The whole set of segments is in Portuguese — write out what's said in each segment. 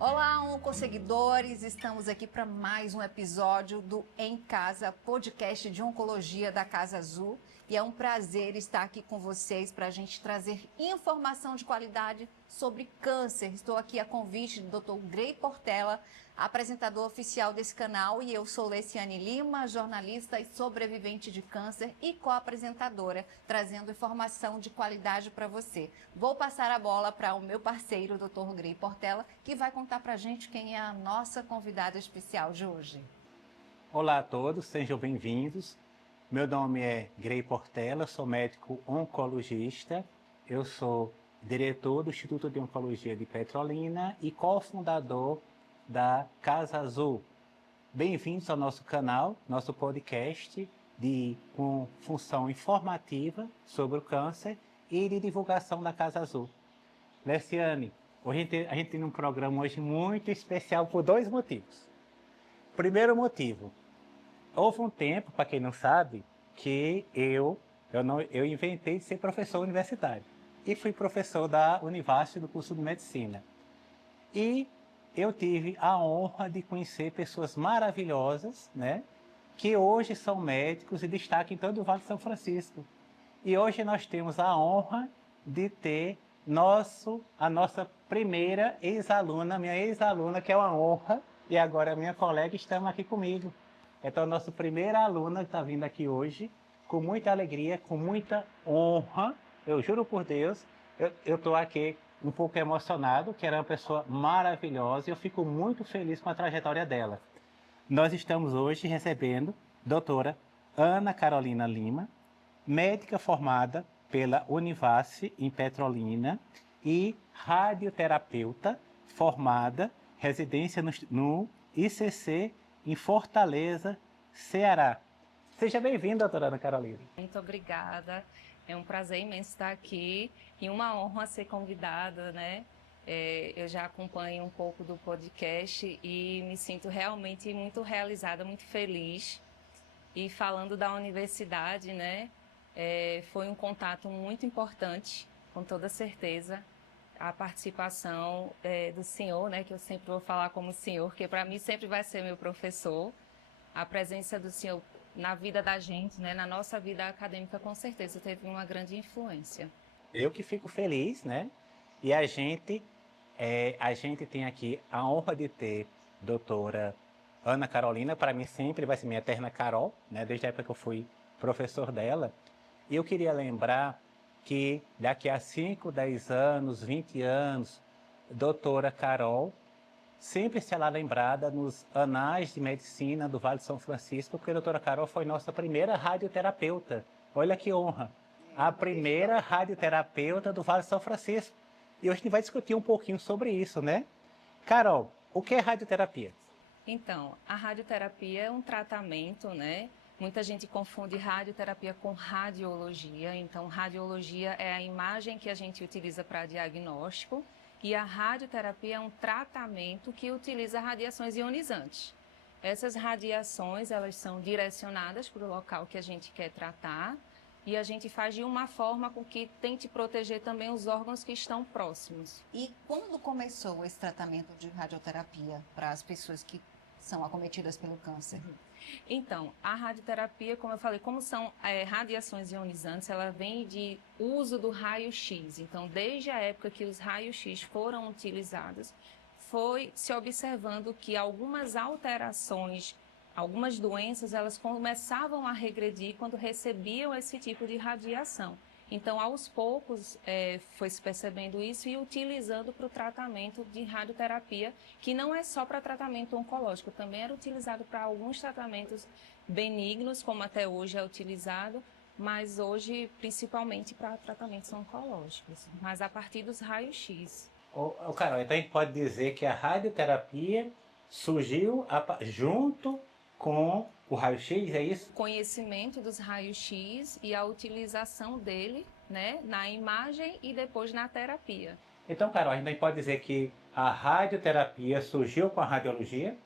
Olá, oncoseguidores! Estamos aqui para mais um episódio do Em Casa, podcast de oncologia da Casa Azul. E é um prazer estar aqui com vocês para a gente trazer informação de qualidade sobre câncer. Estou aqui a convite do Dr. Grey Portela, apresentador oficial desse canal, e eu sou Leciane Lima, jornalista e sobrevivente de câncer e co-apresentadora, trazendo informação de qualidade para você. Vou passar a bola para o meu parceiro, Dr. Grey Portela, que vai contar para a gente quem é a nossa convidada especial de hoje. Olá a todos, sejam bem-vindos. Meu nome é Grey Portela, sou médico oncologista, eu sou diretor do Instituto de Oncologia de Petrolina e cofundador da Casa Azul. Bem-vindos ao nosso canal, nosso podcast com função informativa sobre o câncer e de divulgação da Casa Azul. Leciane, a gente tem um programa hoje muito especial por dois motivos. Primeiro motivo, houve um tempo, para quem não sabe, que eu inventei de ser professor universitário. E fui professor da Univasf do curso de Medicina. E eu tive a honra de conhecer pessoas maravilhosas, né, que hoje são médicos e destacam em todo o Vale de São Francisco. E hoje nós temos a honra de ter a nossa primeira ex-aluna, minha ex-aluna, que é uma honra, e agora minha colega estão aqui comigo. Então, a nossa primeira aluna está vindo aqui hoje, com muita alegria, com muita honra. Eu juro por Deus, eu estou aqui um pouco emocionado, que era uma pessoa maravilhosa, e eu fico muito feliz com a trajetória dela. Nós estamos hoje recebendo a doutora Ana Carolina Lima, médica formada pela Univasf em Petrolina e radioterapeuta formada, residência no ICC em Fortaleza, Ceará. Seja bem-vinda, doutora Ana Carolina. Muito obrigada. É um prazer imenso estar aqui e uma honra ser convidada, né? Eu já acompanho um pouco do podcast e me sinto realmente muito realizada, muito feliz. E falando da universidade, né? Foi um contato muito importante, com toda certeza. A participação do senhor, né? Que eu sempre vou falar como senhor, que para mim sempre vai ser meu professor. A presença do senhor na vida da gente, né, na nossa vida acadêmica, com certeza teve uma grande influência. Eu que fico feliz, né? E a gente tem aqui a honra de ter doutora Ana Carolina, para mim sempre vai ser minha eterna Carol, né? Desde a época que eu fui professor dela. E eu queria lembrar que daqui a 5, 10 anos, 20 anos, doutora Carol sempre será lembrada nos anais de medicina do Vale de São Francisco, porque a doutora Carol foi nossa primeira radioterapeuta. Olha que honra! A primeira radioterapeuta do Vale de São Francisco. E hoje a gente vai discutir um pouquinho sobre isso, né? Carol, o que é radioterapia? Então, a radioterapia é um tratamento, né? Muita gente confunde radioterapia com radiologia. Então, radiologia é a imagem que a gente utiliza para diagnóstico. E a radioterapia é um tratamento que utiliza radiações ionizantes. Essas radiações, elas são direcionadas para o local que a gente quer tratar e a gente faz de uma forma com que tente proteger também os órgãos que estão próximos. E quando começou esse tratamento de radioterapia para as pessoas que são acometidas pelo câncer? Então, a radioterapia, como eu falei, como são radiações ionizantes, ela vem de uso do raio-x. Então, desde a época que os raios-x foram utilizados, foi se observando que algumas alterações, algumas doenças, elas começavam a regredir quando recebiam esse tipo de radiação. Então, aos poucos, foi se percebendo isso e utilizando para o tratamento de radioterapia, que não é só para tratamento oncológico, também era utilizado para alguns tratamentos benignos, como até hoje é utilizado, mas hoje principalmente para tratamentos oncológicos, mas a partir dos raios-x. Carol, então a gente pode dizer que a radioterapia surgiu junto com o raio-x, é isso? Conhecimento dos raios-x e a utilização dele, né, na imagem e depois na terapia. Então, Carol, a gente pode dizer que a radioterapia surgiu com a radiologia?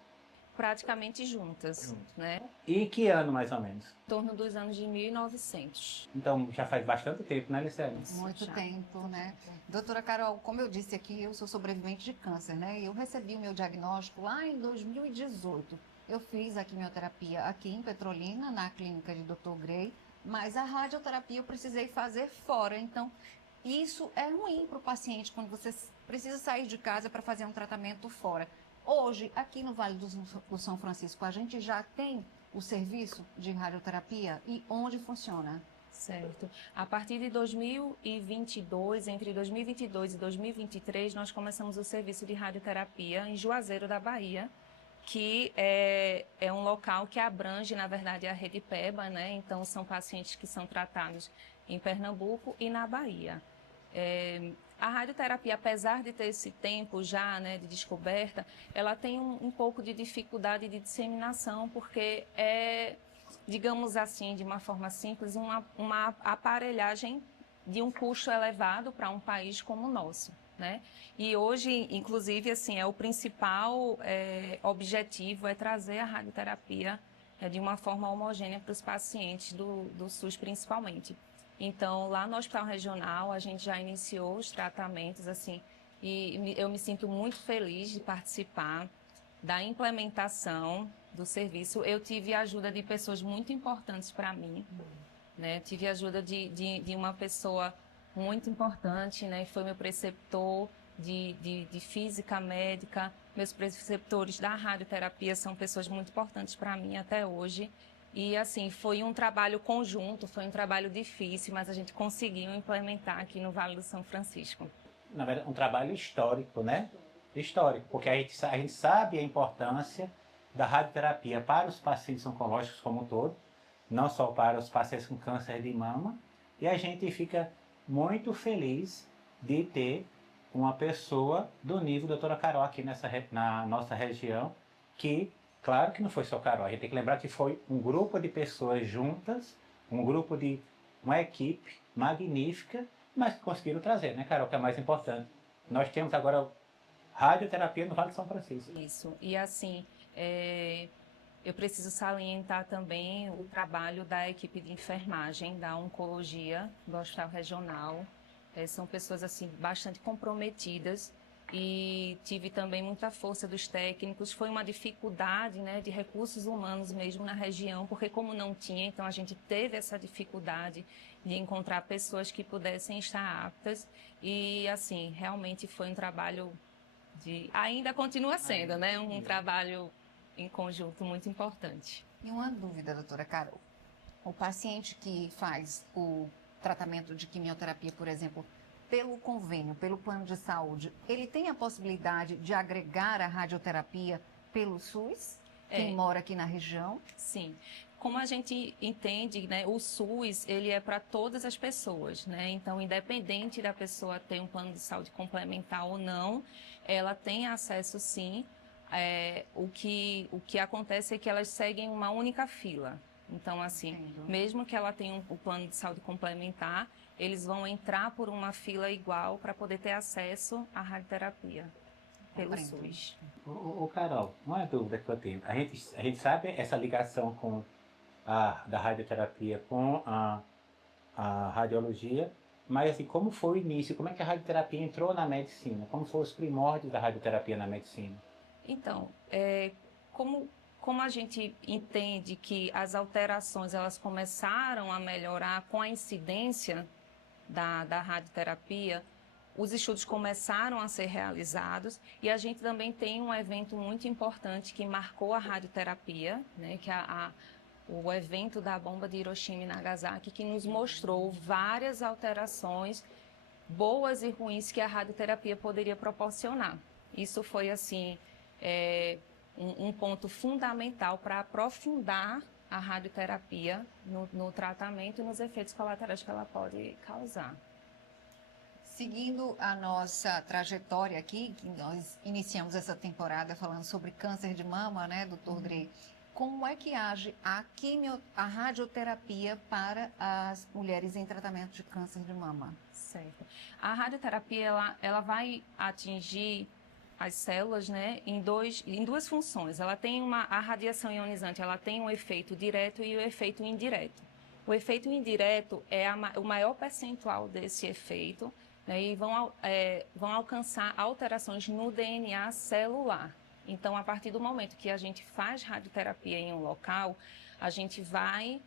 praticamente juntas, né? E que ano, mais ou menos? Em torno dos anos de 1900. Então, já faz bastante tempo, né, Licélia? Muito Já. tempo, né? Doutora Carol, como eu disse aqui, eu sou sobrevivente de câncer, né? Eu recebi o meu diagnóstico lá em 2018. Eu fiz a quimioterapia aqui em Petrolina, na clínica de Dr. Grey, mas a radioterapia eu precisei fazer fora. Então, isso é ruim para o paciente quando você precisa sair de casa para fazer um tratamento fora. Hoje, aqui no Vale do São Francisco, a gente já tem o serviço de radioterapia e onde funciona? Certo. A partir de 2022, entre 2022 e 2023, nós começamos o serviço de radioterapia em Juazeiro da Bahia, que é um local que abrange, na verdade, a rede PEBA, né? Então, são pacientes que são tratados em Pernambuco e na Bahia. A radioterapia, apesar de ter esse tempo já, né, de descoberta, ela tem um pouco de dificuldade de disseminação, porque digamos assim, de uma forma simples, uma aparelhagem de um custo elevado para um país como o nosso, né? E hoje, inclusive, assim, o principal objetivo é trazer a radioterapia de uma forma homogênea para os pacientes do SUS, principalmente. Então, lá no Hospital Regional, a gente já iniciou os tratamentos, assim, e eu me sinto muito feliz de participar da implementação do serviço. Eu tive a ajuda de pessoas muito importantes para mim, né? Tive a ajuda de uma pessoa muito importante, né? Foi meu preceptor de física médica. Meus preceptores da radioterapia são pessoas muito importantes para mim até hoje. E, assim, foi um trabalho conjunto, foi um trabalho difícil, mas a gente conseguiu implementar aqui no Vale do São Francisco. Na verdade, um trabalho histórico, né? Histórico, porque a gente sabe a importância da radioterapia para os pacientes oncológicos como um todo, não só para os pacientes com câncer de mama, e a gente fica muito feliz de ter uma pessoa do nível da doutora Carol aqui na nossa região, que, claro que não foi só Carol, a gente tem que lembrar que foi um grupo de pessoas juntas, uma equipe magnífica, mas que conseguiram trazer, né, Carol, que é mais importante. Nós temos agora radioterapia no Vale de São Francisco. Isso, e assim, eu preciso salientar também o trabalho da equipe de enfermagem, da oncologia, do Hospital Regional. São pessoas, assim, bastante comprometidas e tive também muita força dos técnicos. Foi uma dificuldade, né, de recursos humanos mesmo na região, porque como não tinha, então a gente teve essa dificuldade de encontrar pessoas que pudessem estar aptas e, assim, realmente foi um trabalho ainda continua sendo, né, um trabalho em conjunto muito importante. E uma dúvida, doutora Carol. O paciente que faz o tratamento de quimioterapia, por exemplo, pelo convênio, pelo plano de saúde, ele tem a possibilidade de agregar a radioterapia pelo SUS? Quem mora aqui na região? Sim. Como a gente entende, né, o SUS, ele é para todas as pessoas, né? Então, independente da pessoa ter um plano de saúde complementar ou não, ela tem acesso, sim. O que acontece é que elas seguem uma única fila. Então, assim, mesmo que ela tenha um plano de saúde complementar, eles vão entrar por uma fila igual para poder ter acesso à radioterapia pelo SUS. Ô, Carol, uma dúvida que eu tenho. A gente sabe essa ligação da radioterapia com a radiologia, mas assim, como foi o início? Como é que a radioterapia entrou na medicina? Como foram os primórdios da radioterapia na medicina? Então, como a gente entende que as alterações elas começaram a melhorar com a incidência da radioterapia, os estudos começaram a ser realizados e a gente também tem um evento muito importante que marcou a radioterapia, né, que é o evento da bomba de Hiroshima e Nagasaki, que nos mostrou várias alterações boas e ruins que a radioterapia poderia proporcionar. Isso foi, assim, um ponto fundamental para aprofundar a radioterapia no tratamento e nos efeitos colaterais que ela pode causar. Seguindo a nossa trajetória aqui, que nós iniciamos essa temporada falando sobre câncer de mama, né, doutor Grey? Como é que age a radioterapia para as mulheres em tratamento de câncer de mama? Certo. A radioterapia, ela vai atingir as células, né, em duas funções. A radiação ionizante, ela tem um efeito direto e o efeito indireto. O efeito indireto é o maior percentual desse efeito, né, e vão alcançar alterações no DNA celular. Então, a partir do momento que a gente faz radioterapia em um local, a gente vai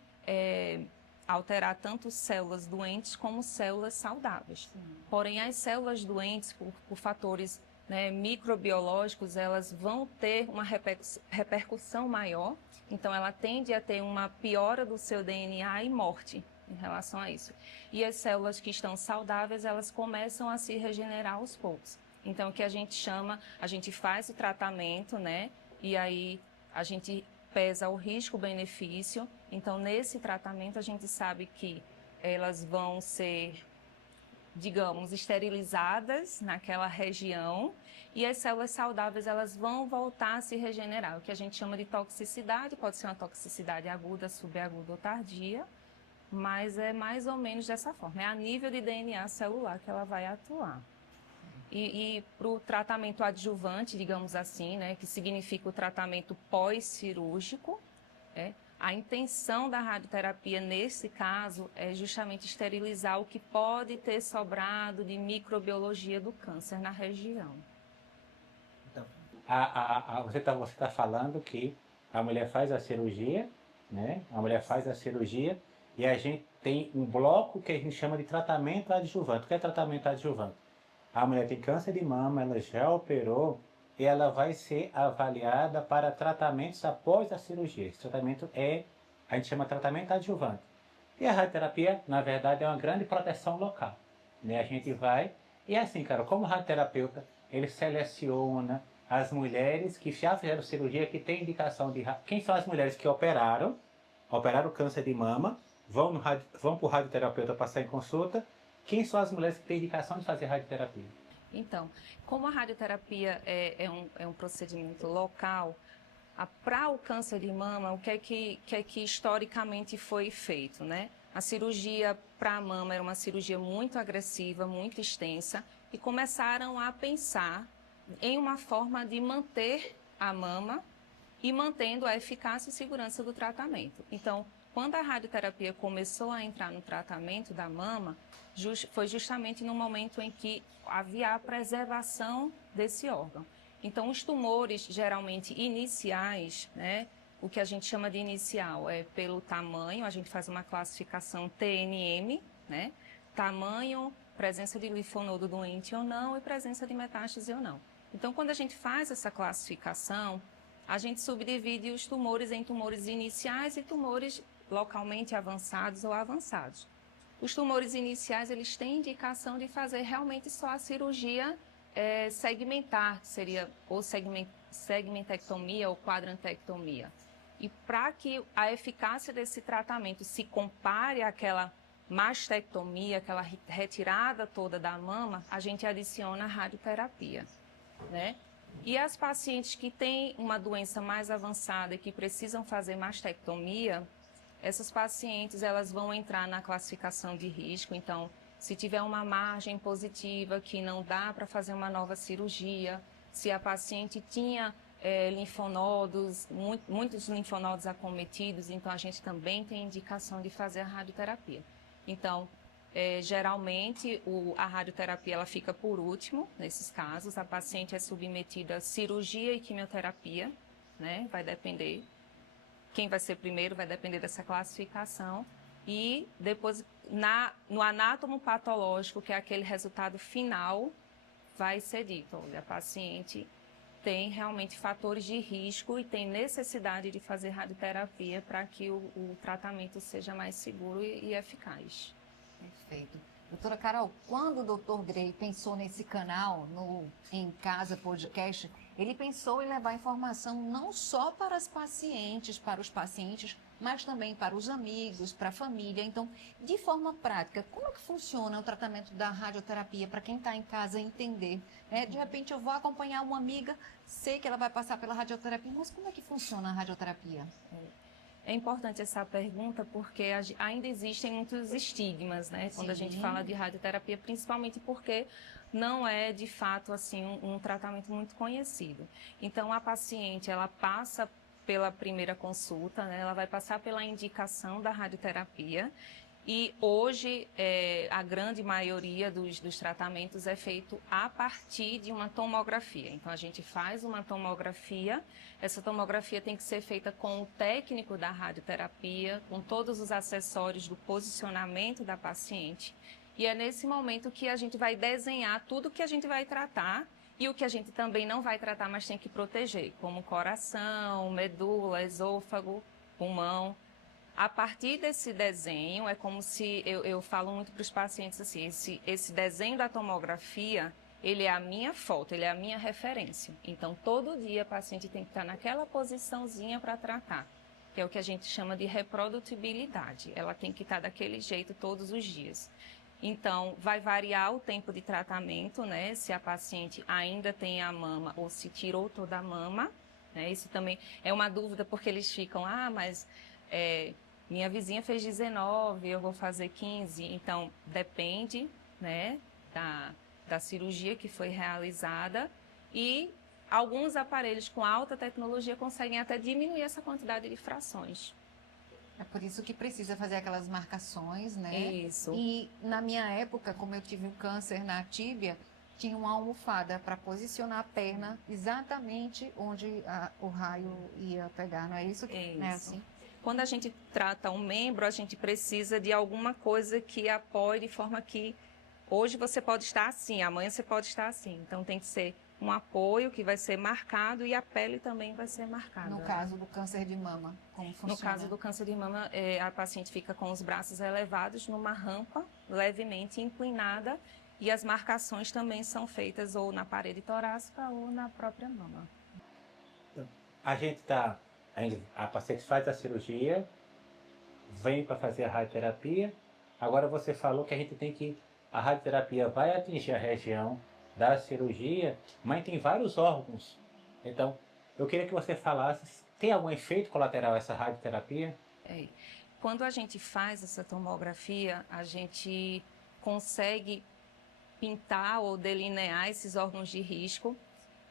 alterar tanto células doentes como células saudáveis. Porém, as células doentes, por fatores, né, microbiológicos, elas vão ter uma repercussão maior. Então, ela tende a ter uma piora do seu DNA e morte em relação a isso. E as células que estão saudáveis, elas começam a se regenerar aos poucos. Então, o que a gente faz o tratamento, né? E aí a gente pesa o risco-benefício. Então, nesse tratamento, a gente sabe que elas vão ser, digamos, esterilizadas naquela região e as células saudáveis, elas vão voltar a se regenerar. O que a gente chama de toxicidade, pode ser uma toxicidade aguda, subaguda ou tardia, mas é mais ou menos dessa forma. É a nível de DNA celular que ela vai atuar. E para o tratamento adjuvante, digamos assim, né, que significa o tratamento pós-cirúrgico, a intenção da radioterapia, nesse caso, é justamente esterilizar o que pode ter sobrado de microbiologia do câncer na região. Então, você tá falando que a mulher faz a cirurgia, né? A mulher faz a cirurgia e a gente tem um bloco que a gente chama de tratamento adjuvante. O que é tratamento adjuvante? A mulher tem câncer de mama, ela já operou e ela vai ser avaliada para tratamentos após a cirurgia. Esse tratamento a gente chama de tratamento adjuvante. E a radioterapia, na verdade, é uma grande proteção local, né? A gente vai, e assim, cara, como radioterapeuta, ele seleciona as mulheres que já fizeram cirurgia, que tem indicação de... Quem são as mulheres que operaram o câncer de mama, vão para o radioterapeuta passar em consulta. Quem são as mulheres que têm indicação de fazer radioterapia? Então, como a radioterapia é um procedimento local, para o câncer de mama, o que é que historicamente foi feito, né? A cirurgia para a mama era uma cirurgia muito agressiva, muito extensa, e começaram a pensar em uma forma de manter a mama e mantendo a eficácia e segurança do tratamento. Então, quando a radioterapia começou a entrar no tratamento da mama, foi justamente no momento em que havia a preservação desse órgão. Então, os tumores, geralmente iniciais, né, o que a gente chama de inicial é pelo tamanho, a gente faz uma classificação TNM, né, tamanho, presença de linfonodo doente ou não e presença de metástase ou não. Então, quando a gente faz essa classificação, a gente subdivide os tumores em tumores iniciais e tumores localmente avançados ou avançados. Os tumores iniciais, eles têm indicação de fazer realmente só a cirurgia segmentar, que seria ou segmentectomia ou quadrantectomia. E para que a eficácia desse tratamento se compare àquela mastectomia, aquela retirada toda da mama, a gente adiciona a radioterapia, né? E as pacientes que têm uma doença mais avançada e que precisam fazer mastectomia, essas pacientes, elas vão entrar na classificação de risco. Então, se tiver uma margem positiva que não dá para fazer uma nova cirurgia, se a paciente tinha linfonodos, muitos linfonodos acometidos, então a gente também tem indicação de fazer a radioterapia. Então, geralmente a radioterapia ela fica por último nesses casos. A paciente é submetida a cirurgia e quimioterapia, né? Vai depender. Quem vai ser primeiro vai depender dessa classificação. E depois, no anátomo patológico, que é aquele resultado final, vai ser dito: olha, a paciente tem realmente fatores de risco e tem necessidade de fazer radioterapia para que o tratamento seja mais seguro e eficaz. Perfeito. Doutora Carol, quando o doutor Grey pensou nesse canal, no Em Casa Podcast, ele pensou em levar informação não só para os pacientes, mas também para os amigos, para a família. Então, de forma prática, como que funciona o tratamento da radioterapia para quem está em casa entender? De repente, eu vou acompanhar uma amiga, sei que ela vai passar pela radioterapia, mas como é que funciona a radioterapia? É importante essa pergunta porque ainda existem muitos estigmas, né? Quando a gente fala de radioterapia, principalmente porque não é, de fato, assim, um tratamento muito conhecido. Então, a paciente, ela passa pela primeira consulta, né? Ela vai passar pela indicação da radioterapia. E hoje, a grande maioria dos tratamentos é feito a partir de uma tomografia. Então, a gente faz uma tomografia. Essa tomografia tem que ser feita com o técnico da radioterapia, com todos os acessórios do posicionamento da paciente. E é nesse momento que a gente vai desenhar tudo que a gente vai tratar e o que a gente também não vai tratar, mas tem que proteger, como coração, medula, esôfago, pulmão. A partir desse desenho, é como se, eu falo muito para os pacientes assim, esse desenho da tomografia, ele é a minha foto, ele é a minha referência. Então, todo dia a paciente tem que estar naquela posiçãozinha para tratar, que é o que a gente chama de reprodutibilidade. Ela tem que estar daquele jeito todos os dias. Então, vai variar o tempo de tratamento, né? Se a paciente ainda tem a mama ou se tirou toda a mama, né? Isso também é uma dúvida, porque eles ficam, mas... minha vizinha fez 19, eu vou fazer 15. Então, depende, né, da cirurgia que foi realizada. E alguns aparelhos com alta tecnologia conseguem até diminuir essa quantidade de frações. É por isso que precisa fazer aquelas marcações, né? Isso. E na minha época, como eu tive um câncer na tíbia, tinha uma almofada para posicionar a perna exatamente onde o raio ia pegar, não é isso? Isso. Não é assim? Quando a gente trata um membro, a gente precisa de alguma coisa que apoie de forma que hoje você pode estar assim, amanhã você pode estar assim. Então tem que ser um apoio que vai ser marcado e a pele também vai ser marcada. No caso do câncer de mama, como funciona? No caso do câncer de mama, a paciente fica com os braços elevados numa rampa levemente inclinada e as marcações também são feitas ou na parede torácica ou na própria mama. A paciente faz a cirurgia, vem para fazer a radioterapia. Agora você falou que a radioterapia vai atingir a região da cirurgia, mas tem vários órgãos. Então, eu queria que você falasse, tem algum efeito colateral essa radioterapia? Quando a gente faz essa tomografia, a gente consegue pintar ou delinear esses órgãos de risco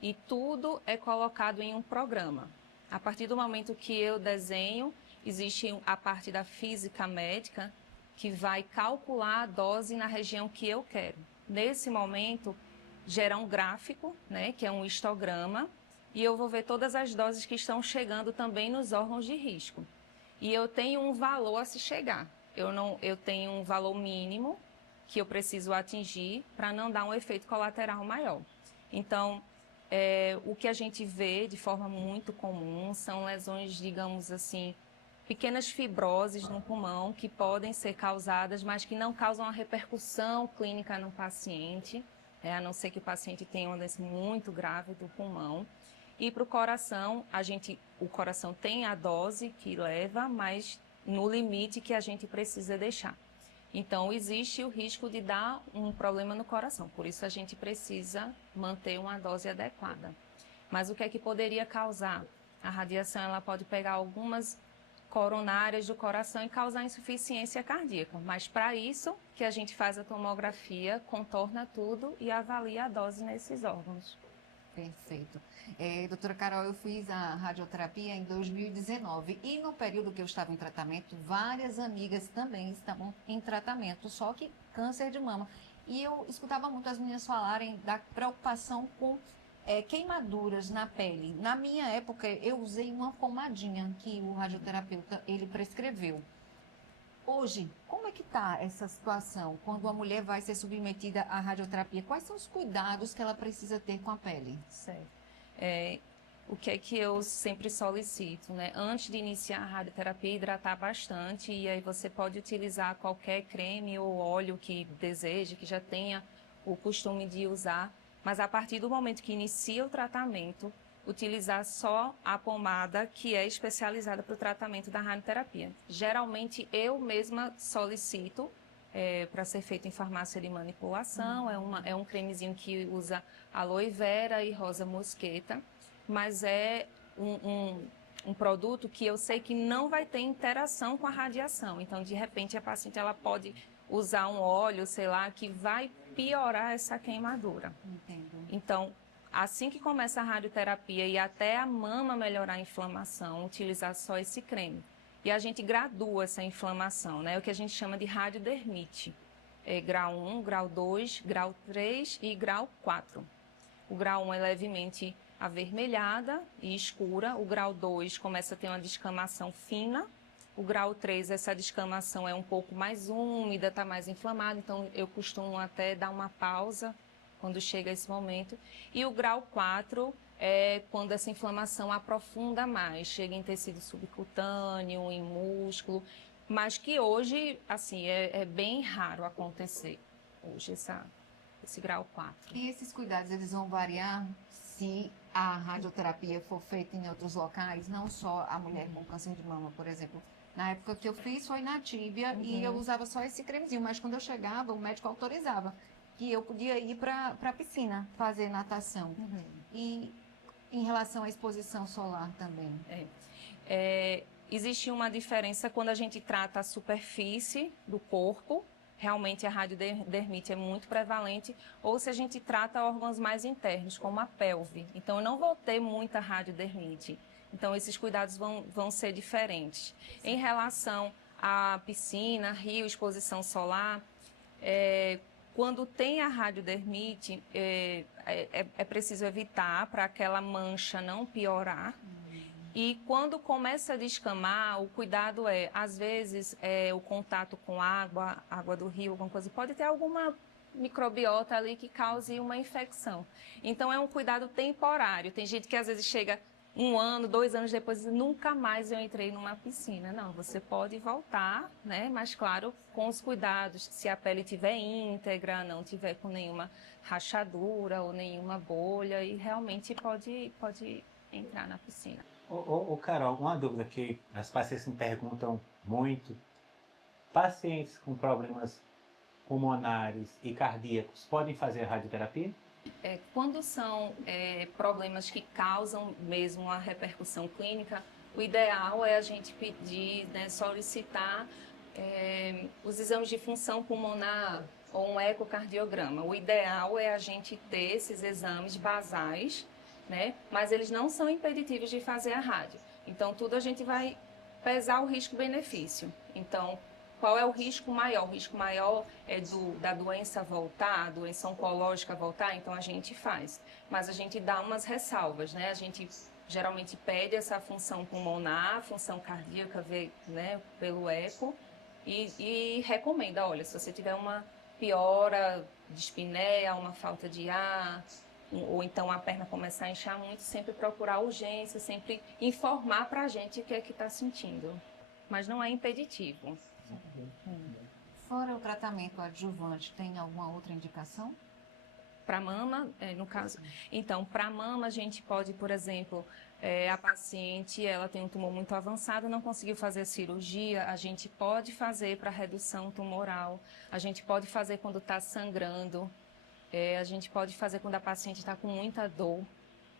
e tudo é colocado em um programa. A partir do momento que eu desenho, existe a parte da física médica que vai calcular a dose na região que eu quero. Nesse momento, gera um gráfico, né, que é um histograma, e eu vou ver todas as doses que estão chegando também nos órgãos de risco. E eu tenho um valor a se chegar. Eu tenho um valor mínimo que eu preciso atingir para não dar um efeito colateral maior. Então, o que a gente vê de forma muito comum são lesões, digamos assim, pequenas fibroses no pulmão que podem ser causadas, mas que não causam uma repercussão clínica no paciente, a não ser que o paciente tenha uma doença muito grave do pulmão. E para o coração, o coração tem a dose que leva, mas no limite que a gente precisa deixar. Então, existe o risco de dar um problema no coração, por isso a gente precisa manter uma dose adequada. Mas o que é que poderia causar? A radiação ela pode pegar algumas coronárias do coração e causar insuficiência cardíaca, mas para isso que a gente faz a tomografia, contorna tudo e avalia a dose nesses órgãos. Perfeito. Doutora Carol, eu fiz a radioterapia em 2019 e no período que eu estava em tratamento, várias amigas também estavam em tratamento, só que câncer de mama. E eu escutava muito as meninas falarem da preocupação com queimaduras na pele. Na minha época, eu usei uma pomadinha que o radioterapeuta ele prescreveu. Hoje, como é que está essa situação quando a mulher vai ser submetida à radioterapia? Quais são os cuidados que ela precisa ter com a pele? Certo. O que é que eu sempre solicito, né? Antes de iniciar a radioterapia, hidratar bastante e aí você pode utilizar qualquer creme ou óleo que deseje, que já tenha o costume de usar, mas a partir do momento que inicia o tratamento, utilizar só a pomada que é especializada para o tratamento da radioterapia. Geralmente eu mesma solicito para ser feito em farmácia de manipulação, é um cremezinho que usa aloe vera e rosa mosqueta, mas é um produto que eu sei que não vai ter interação com a radiação. Então, de repente, a paciente ela pode usar um óleo, sei lá, que vai piorar essa queimadura. Entendo. Então, assim que começa a radioterapia e até a mama melhorar a inflamação, utilizar só esse creme. E a gente gradua essa inflamação, né? O que a gente chama de radiodermite. Grau 1, grau 2, grau 3 e grau 4. O grau 1 é levemente avermelhada e escura. O grau 2 começa a ter uma descamação fina. O grau 3, essa descamação é um pouco mais úmida, está mais inflamada. Então, eu costumo até dar uma pausa quando chega esse momento. E o grau 4 é quando essa inflamação aprofunda mais, chega em tecido subcutâneo, em músculo, mas que hoje, assim, é bem raro acontecer, hoje, esse grau 4. E esses cuidados, eles vão variar se a radioterapia for feita em outros locais, não só a mulher com câncer de mama, por exemplo. Na época que eu fiz foi na tíbia e eu usava só esse cremezinho, mas quando eu chegava, o médico autorizava que eu podia ir para a piscina fazer natação. E em relação à exposição solar também. Existe uma diferença quando a gente trata a superfície do corpo, realmente a radiodermite é muito prevalente, ou se a gente trata órgãos mais internos, como a pelve. Então, eu não vou ter muita radiodermite. Então, esses cuidados vão ser diferentes. Sim. Em relação à piscina, rio, exposição solar, quando tem a radiodermite, é preciso evitar para aquela mancha não piorar. E quando começa a descamar, o cuidado às vezes, o contato com água do rio, alguma coisa, pode ter alguma microbiota ali que cause uma infecção. Então, é um cuidado temporário. Tem gente que às vezes chega 1 ano, 2 anos depois, nunca mais eu entrei numa piscina. Não, você pode voltar, né? Mas claro, com os cuidados, se a pele estiver íntegra, não tiver com nenhuma rachadura ou nenhuma bolha, e realmente pode entrar na piscina. Carol, uma dúvida que as pacientes me perguntam muito: pacientes com problemas pulmonares e cardíacos podem fazer radioterapia? Quando são problemas que causam mesmo uma repercussão clínica, o ideal é a gente pedir, né, solicitar os exames de função pulmonar ou um ecocardiograma. O ideal é a gente ter esses exames basais, né, mas eles não são impeditivos de fazer a rádio. Então, tudo a gente vai pesar o risco-benefício. Então, qual é o risco maior? O risco maior é da doença voltar, a doença oncológica voltar, então a gente faz. Mas a gente dá umas ressalvas, né? A gente geralmente pede essa função pulmonar, função cardíaca, né, pelo eco, e recomenda, olha, se você tiver uma piora de dispneia, uma falta de ar, ou então a perna começar a inchar muito, sempre procurar urgência, sempre informar para a gente o que é que está sentindo. Mas não é impeditivo. Fora o tratamento adjuvante, tem alguma outra indicação? Para mama, no caso. Então, para mama, a gente pode, por exemplo, a paciente ela tem um tumor muito avançado, não conseguiu fazer cirurgia, a gente pode fazer para redução tumoral, a gente pode fazer quando está sangrando, a gente pode fazer quando a paciente está com muita dor.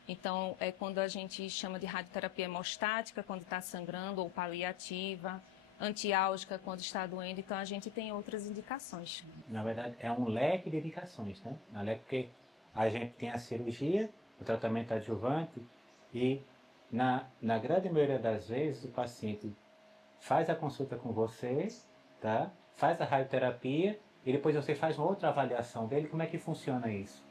Então, é quando a gente chama de radioterapia hemostática, quando está sangrando, ou paliativa, antiálgica quando está doendo, então a gente tem outras indicações. Na verdade, é um leque de indicações, né? Um leque porque a gente tem a cirurgia, o tratamento adjuvante e na grande maioria das vezes o paciente faz a consulta com você, tá? Faz a radioterapia e depois você faz uma outra avaliação dele. Como é que funciona isso?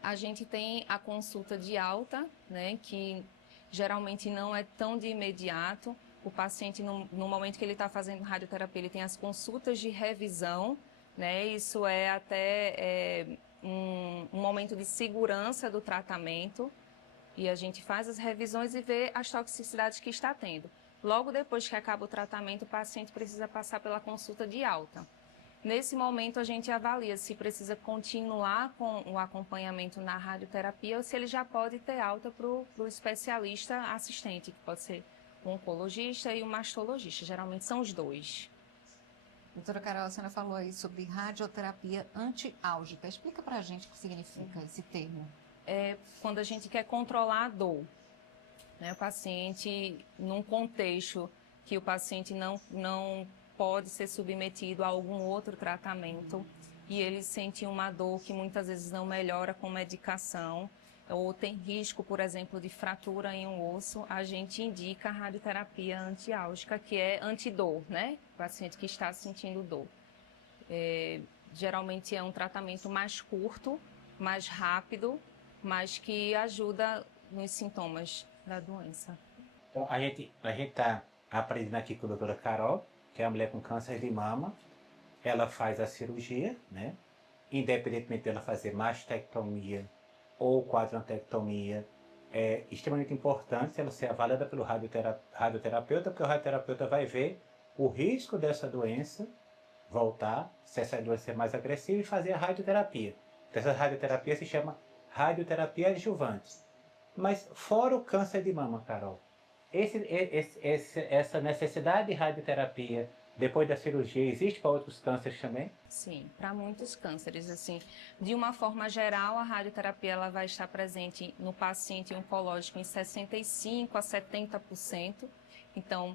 A gente tem a consulta de alta, né? Que geralmente não é tão de imediato. O paciente, no momento que ele está fazendo radioterapia, ele tem as consultas de revisão, né? Isso é até um momento de segurança do tratamento. E a gente faz as revisões e vê as toxicidades que está tendo. Logo depois que acaba o tratamento, o paciente precisa passar pela consulta de alta. Nesse momento, a gente avalia se precisa continuar com o acompanhamento na radioterapia ou se ele já pode ter alta para o especialista assistente, que pode ser o oncologista e o mastologista. Geralmente são os dois. Doutora Carol, a senhora falou aí sobre radioterapia antiálgica. Explica pra gente o que significa esse termo. É quando a gente quer controlar a dor. né? O paciente, num contexto que o paciente não pode ser submetido a algum outro tratamento e ele sente uma dor que muitas vezes não melhora com medicação, ou tem risco, por exemplo, de fratura em um osso, a gente indica a radioterapia antiálgica, que é antidor, né? O paciente que está sentindo dor. Geralmente é um tratamento mais curto, mais rápido, mas que ajuda nos sintomas da doença. Então, a gente está aprendendo aqui com a doutora Carol, que é uma mulher com câncer de mama. Ela faz a cirurgia, né? Independentemente dela fazer mastectomia ou quadrantectomia, é extremamente importante ela ser avaliada pelo radioterapeuta, porque o radioterapeuta vai ver o risco dessa doença voltar, se essa doença é mais agressiva, e fazer a radioterapia. Então, essa radioterapia se chama radioterapia adjuvante. Mas fora o câncer de mama, Carol, essa necessidade de radioterapia depois da cirurgia existe para outros cânceres também? Sim, para muitos cânceres, assim, de uma forma geral, a radioterapia ela vai estar presente no paciente oncológico em 65% a 70%. Então,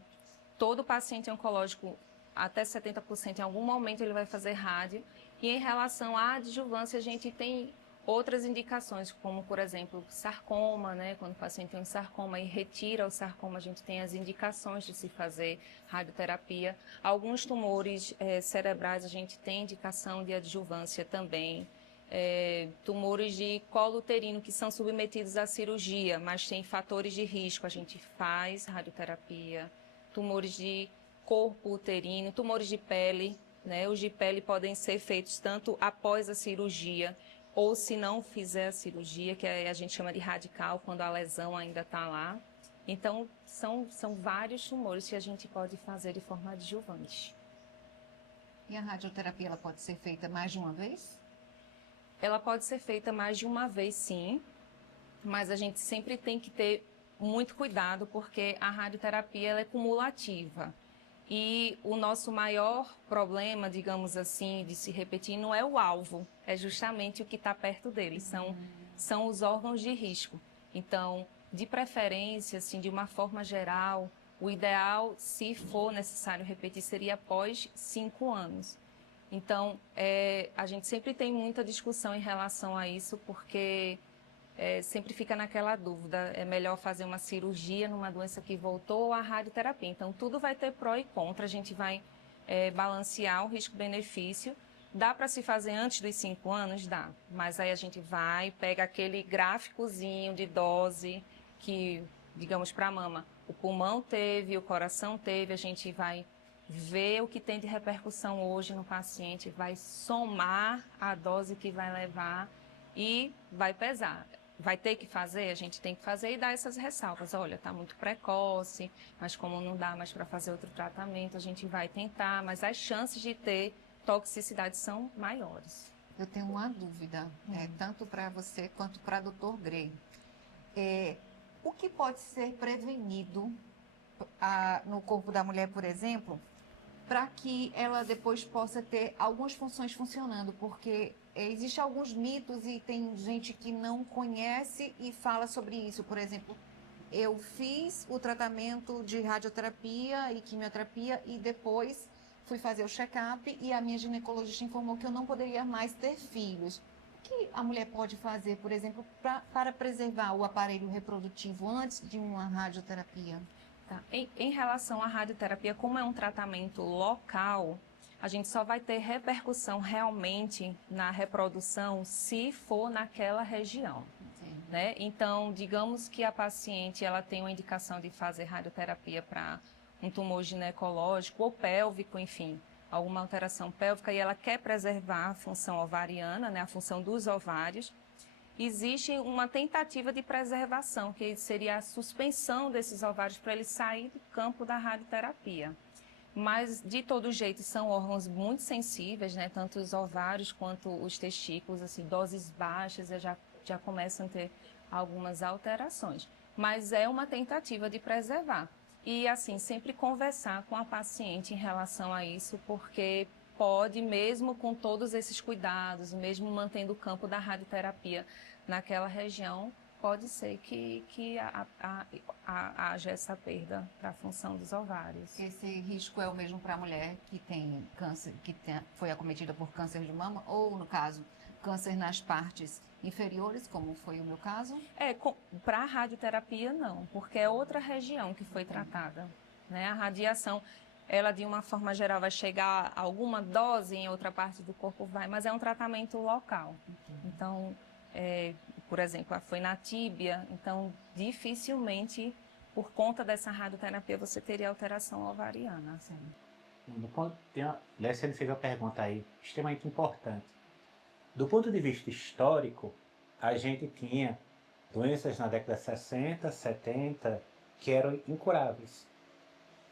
todo paciente oncológico, até 70%, em algum momento ele vai fazer rádio. E em relação à adjuvância, a gente tem outras indicações, como, por exemplo, sarcoma, né? Quando o paciente tem um sarcoma e retira o sarcoma, a gente tem as indicações de se fazer radioterapia. Alguns tumores cerebrais, a gente tem indicação de adjuvância também. Tumores de colo uterino que são submetidos à cirurgia, mas tem fatores de risco, a gente faz radioterapia. Tumores de corpo uterino, tumores de pele, né? Os de pele podem ser feitos tanto após a cirurgia, ou se não fizer a cirurgia, que a gente chama de radical, quando a lesão ainda está lá. Então, são vários tumores que a gente pode fazer de forma adjuvante. E a radioterapia ela pode ser feita mais de uma vez? Ela pode ser feita mais de uma vez, sim, mas a gente sempre tem que ter muito cuidado, porque a radioterapia ela é cumulativa. E o nosso maior problema, digamos assim, de se repetir, não é o alvo, é justamente o que está perto dele, são os órgãos de risco. Então, de preferência, assim, de uma forma geral, o ideal, se for necessário repetir, seria após 5 anos. Então, a gente sempre tem muita discussão em relação a isso, porque sempre fica naquela dúvida, é melhor fazer uma cirurgia numa doença que voltou ou a radioterapia. Então, tudo vai ter pró e contra, a gente vai balancear o risco-benefício. Dá para se fazer antes dos 5 anos? Dá, mas aí a gente vai, pega aquele gráficozinho de dose que, digamos, para a mama, o pulmão teve, o coração teve, a gente vai ver o que tem de repercussão hoje no paciente, vai somar a dose que vai levar e vai pesar. Vai ter que fazer? A gente tem que fazer e dar essas ressalvas. Olha, está muito precoce, mas como não dá mais para fazer outro tratamento, a gente vai tentar, mas as chances de ter toxicidade são maiores. Eu tenho uma dúvida, tanto para você quanto para o Dr. Grey. O que pode ser prevenido no corpo da mulher, por exemplo, para que ela depois possa ter algumas funções funcionando? Porque existem alguns mitos e tem gente que não conhece e fala sobre isso. Por exemplo, eu fiz o tratamento de radioterapia e quimioterapia e depois fui fazer o check-up e a minha ginecologista informou que eu não poderia mais ter filhos. O que a mulher pode fazer, por exemplo, para preservar o aparelho reprodutivo antes de uma radioterapia? Tá. Em relação à radioterapia, como é um tratamento local, a gente só vai ter repercussão realmente na reprodução se for naquela região. Né? Então, digamos que a paciente ela tem uma indicação de fazer radioterapia para um tumor ginecológico ou pélvico, enfim, alguma alteração pélvica, e ela quer preservar a função ovariana, né, a função dos ovários. Existe uma tentativa de preservação, que seria a suspensão desses ovários para ele sair do campo da radioterapia. Mas, de todo jeito, são órgãos muito sensíveis, né? Tanto os ovários quanto os testículos, assim, doses baixas já começam a ter algumas alterações. Mas é uma tentativa de preservar. E, assim, sempre conversar com a paciente em relação a isso, porque pode, mesmo com todos esses cuidados, mesmo mantendo o campo da radioterapia naquela região, pode ser que haja essa perda para a função dos ovários. Esse risco é o mesmo para a mulher que tem câncer, foi acometida por câncer de mama, ou, no caso, câncer nas partes inferiores, como foi o meu caso? Para a radioterapia, não, porque é outra região que foi tratada, né? A radiação, ela, de uma forma geral, vai chegar a alguma dose em outra parte do corpo, mas é um tratamento local. Então, por exemplo, foi na tíbia, então dificilmente, por conta dessa radioterapia, você teria alteração ovariana. Sim. Lécia fez uma pergunta aí extremamente importante. Do ponto de vista histórico, a gente tinha doenças na década de 60, 70, que eram incuráveis.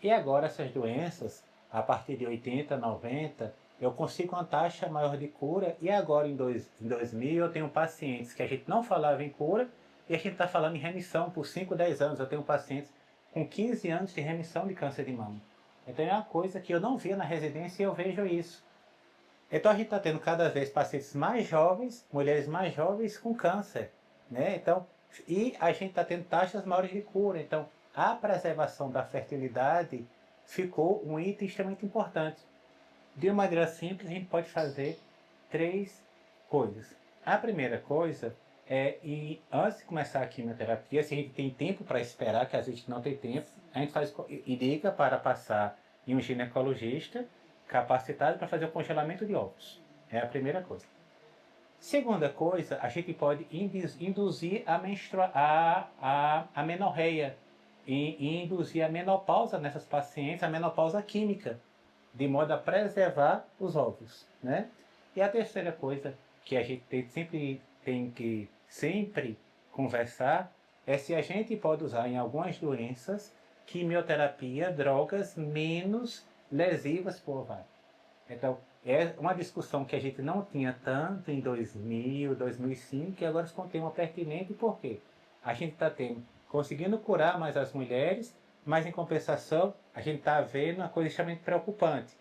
E agora essas doenças, a partir de 80, 90, eu consigo uma taxa maior de cura, e agora em 2000 eu tenho pacientes que a gente não falava em cura e a gente está falando em remissão por 5, 10 anos. Eu tenho pacientes com 15 anos de remissão de câncer de mama. Então é uma coisa que eu não via na residência e eu vejo isso. Então a gente está tendo cada vez pacientes mais jovens, mulheres mais jovens com câncer, né? Então, e a gente está tendo taxas maiores de cura. Então a preservação da fertilidade ficou um item extremamente importante. De uma maneira simples, a gente pode fazer 3 coisas. A primeira coisa é, antes de começar a quimioterapia, se a gente tem tempo para esperar, que às vezes não tem tempo, a gente liga para passar em um ginecologista capacitado para fazer o congelamento de óvulos. É a primeira coisa. Segunda coisa, a gente pode induzir a menorreia e induzir a menopausa nessas pacientes, a menopausa química, de modo a preservar os óvulos, né? E a terceira coisa que a gente sempre tem que conversar é se a gente pode usar em algumas doenças quimioterapia, drogas menos lesivas para o ovário. Então, é uma discussão que a gente não tinha tanto em 2000, 2005, que agora se contém uma pertinente, por quê? A gente está conseguindo curar mais as mulheres, mas em compensação, a gente está vendo uma coisa extremamente preocupante.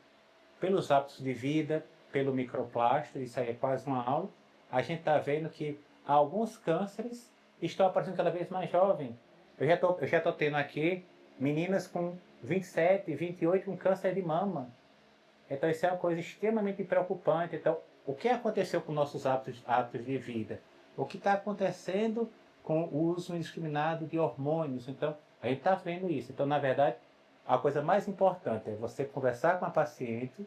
Pelos hábitos de vida, pelo microplástico, isso aí é quase uma aula, a gente está vendo que alguns cânceres estão aparecendo cada vez mais jovens. Eu já estou tendo aqui meninas com 27, 28 com câncer de mama. Então isso é uma coisa extremamente preocupante. Então, o que aconteceu com nossos hábitos de vida? O que está acontecendo com o uso indiscriminado de hormônios? Então, a gente está vendo isso. Então, na verdade, a coisa mais importante é você conversar com a paciente,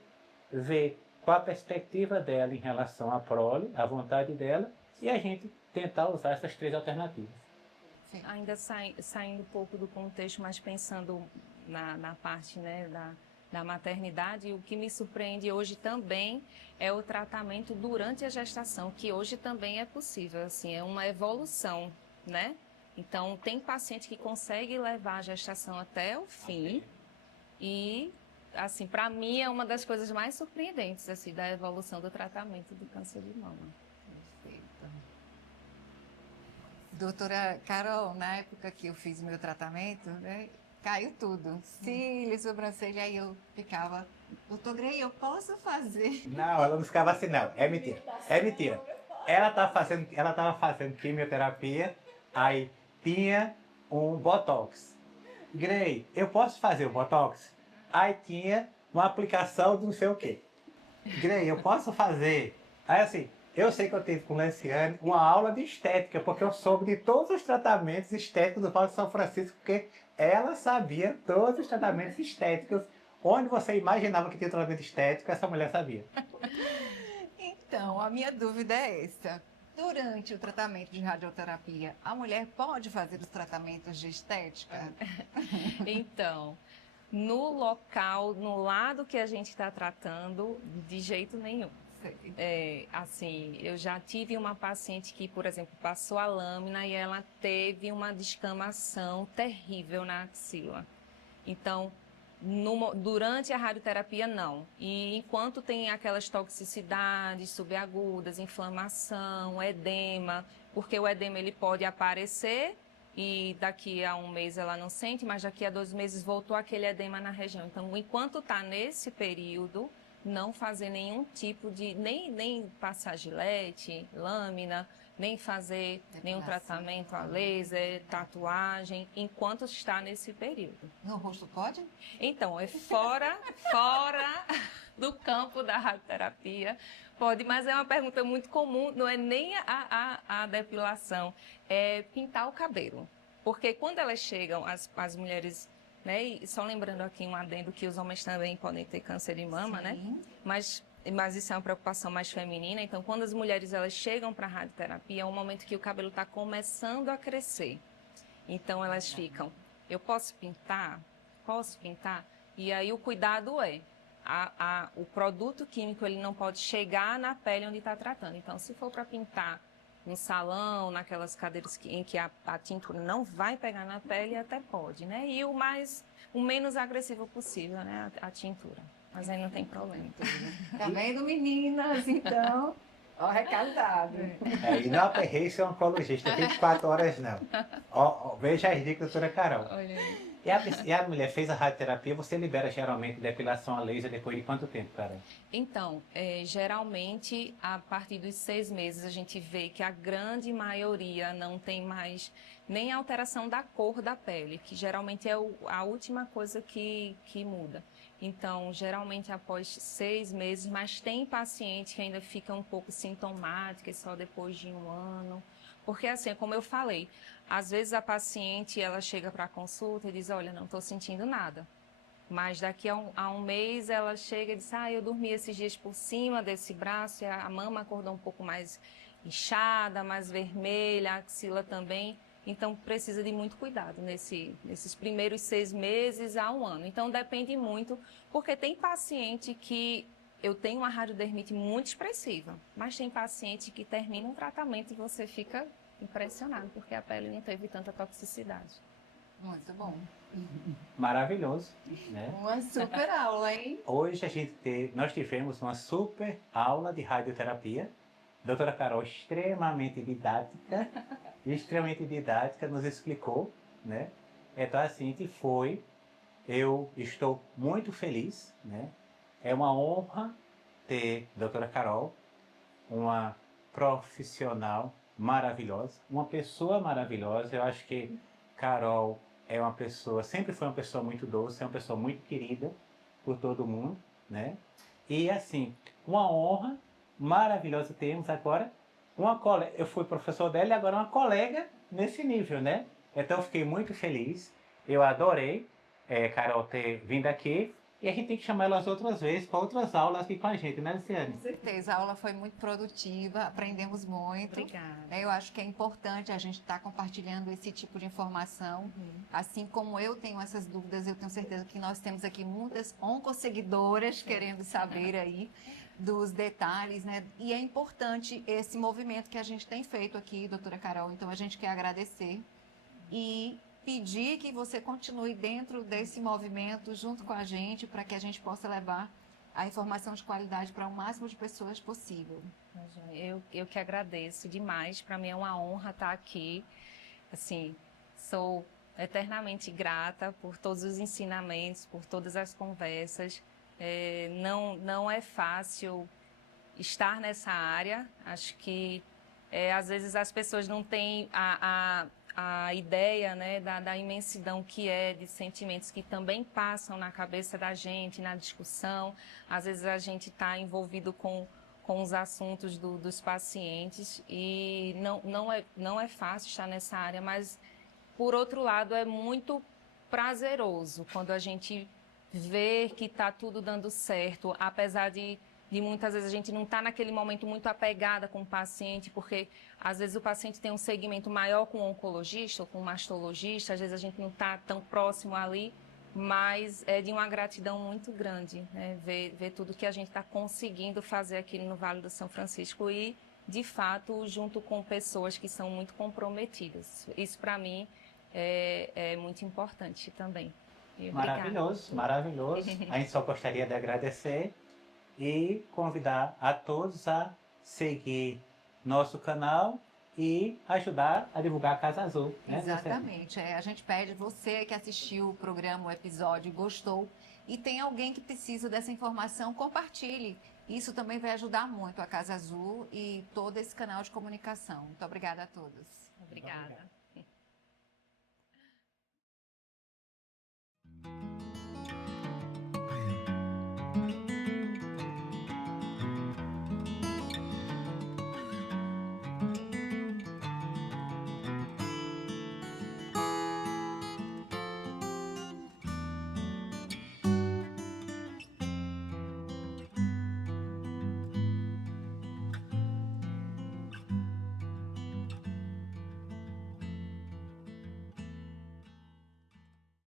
ver qual a perspectiva dela em relação à prole, à vontade dela, e a gente tentar usar essas 3 alternativas. Sim. Ainda saindo um pouco do contexto, mas pensando na parte, né, da maternidade, o que me surpreende hoje também é o tratamento durante a gestação, que hoje também é possível, assim, é uma evolução, né? Então, tem paciente que consegue levar a gestação até o fim e, assim, para mim é uma das coisas mais surpreendentes, assim, da evolução do tratamento do câncer de mama. Perfeito. Doutora Carol, na época que eu fiz meu tratamento, né, caiu tudo, cílios, sobrancelha, aí eu ficava, doutor Grey, eu posso fazer? Não, ela não ficava assim, não. É mentira. É mentira. Ela estava fazendo quimioterapia, aí tinha um botox. Grey, eu posso fazer o botox? Aí tinha uma aplicação de não sei o quê. Grey, eu posso fazer? Aí assim, eu sei que eu tive com Lenciane uma aula de estética, porque eu soube de todos os tratamentos estéticos do Vale de São Francisco, porque ela sabia todos os tratamentos estéticos. Onde você imaginava que tinha tratamento estético, essa mulher sabia. Então, a minha dúvida é essa. Durante o tratamento de radioterapia, a mulher pode fazer os tratamentos de estética? Então, no local, no lado que a gente está tratando, de jeito nenhum. Assim, eu já tive uma paciente que, por exemplo, passou a lâmina e ela teve uma descamação terrível na axila. Então, durante a radioterapia, não. E enquanto tem aquelas toxicidades subagudas, inflamação, edema, porque o edema ele pode aparecer e daqui a um mês ela não sente, mas daqui a 2 meses voltou aquele edema na região. Então, enquanto está nesse período, não fazer nenhum tipo de, nem passar gilete, lâmina, nem fazer nenhum Depilação. tratamento a laser, tatuagem, enquanto está nesse período. No rosto pode? Então, é fora do campo da radioterapia. Pode, mas é uma pergunta muito comum, não é nem a depilação, é pintar o cabelo. Porque quando elas chegam, as mulheres, né, e só lembrando aqui um adendo que os homens também podem ter câncer de mama, né? Sim. Mas isso é uma preocupação mais feminina. Então, quando as mulheres elas chegam para a radioterapia, é um momento que o cabelo está começando a crescer. Então, elas ficam, eu posso pintar? Posso pintar? E aí o cuidado é, o produto químico ele não pode chegar na pele onde está tratando. Então, se for para pintar no salão, naquelas cadeiras em que a tintura não vai pegar na pele, até pode, né? E o menos agressivo possível, né? A tintura. Mas aí não tem problema. Tá vendo, meninas? Então, ó, recado dado. E não aperrei ser oncologista, 24 horas não. Veja as dicas, doutora Carol. Olha aí. E a mulher fez a radioterapia, você libera geralmente depilação a laser depois de quanto tempo, Carol? Então, geralmente, a partir dos 6 meses, a gente vê que a grande maioria não tem mais nem alteração da cor da pele, que geralmente é a última coisa que muda. Então, geralmente após 6 meses, mas tem paciente que ainda fica um pouco sintomática só depois de 1 ano. Porque assim, como eu falei, às vezes a paciente ela chega para a consulta e diz, olha, não estou sentindo nada. Mas daqui a um mês ela chega e diz, eu dormi esses dias por cima desse braço e a mama acordou um pouco mais inchada, mais vermelha, a axila também. Então, precisa de muito cuidado nesses primeiros 6 meses a 1 ano. Então, depende muito, porque tem paciente que eu tenho uma radiodermite muito expressiva, mas tem paciente que termina um tratamento e você fica impressionado, porque a pele não teve tanta toxicidade. Muito bom. Maravilhoso, né? Uma super aula, hein? Hoje nós tivemos uma super aula de radioterapia. Doutora Carol, extremamente didática, nos explicou, né? Então, assim, eu estou muito feliz, né? É uma honra ter doutora Carol, uma profissional maravilhosa, uma pessoa maravilhosa. Eu acho que Carol sempre foi uma pessoa muito doce, é uma pessoa muito querida por todo mundo, né? E assim, uma honra maravilhosa termos agora uma colega. Eu fui professor dela e agora uma colega nesse nível, né? Então eu fiquei muito feliz. Eu adorei Carol ter vindo aqui. E a gente tem que chamar ela as outras vezes para outras aulas aqui com a gente, né, Luciane? Com certeza, a aula foi muito produtiva, aprendemos muito. Obrigada. Eu acho que é importante a gente estar compartilhando esse tipo de informação. Assim como eu tenho essas dúvidas, eu tenho certeza que nós temos aqui muitas oncoseguidoras querendo saber aí dos detalhes, né? E é importante esse movimento que a gente tem feito aqui, doutora Carol. Então, a gente quer agradecer e pedir que você continue dentro desse movimento junto com a gente para que a gente possa levar a informação de qualidade para o máximo de pessoas possível. Eu que agradeço demais. Para mim é uma honra estar aqui. Assim, sou eternamente grata por todos os ensinamentos, por todas as conversas. Não é fácil estar nessa área. Acho que às vezes as pessoas não têm a ideia, né, da imensidão que é de sentimentos que também passam na cabeça da gente, na discussão. Às vezes a gente está envolvido com os assuntos dos pacientes e não é fácil estar nessa área, mas, por outro lado, é muito prazeroso quando a gente vê que está tudo dando certo, apesar de muitas vezes a gente não está naquele momento muito apegada com o paciente, porque às vezes o paciente tem um segmento maior com o oncologista ou com o mastologista, às vezes a gente não está tão próximo ali, mas é de uma gratidão muito grande, né? Ver tudo que a gente está conseguindo fazer aqui no Vale do São Francisco e, de fato, junto com pessoas que são muito comprometidas. Isso, para mim, é muito importante também. E Maravilhoso, maravilhoso. A gente só gostaria de agradecer e convidar a todos a seguir nosso canal e ajudar a divulgar a Casa Azul. Né? Exatamente. A gente pede você que assistiu o programa, o episódio, gostou e tem alguém que precisa dessa informação, compartilhe. Isso também vai ajudar muito a Casa Azul e todo esse canal de comunicação. Muito obrigada a todos. Obrigada.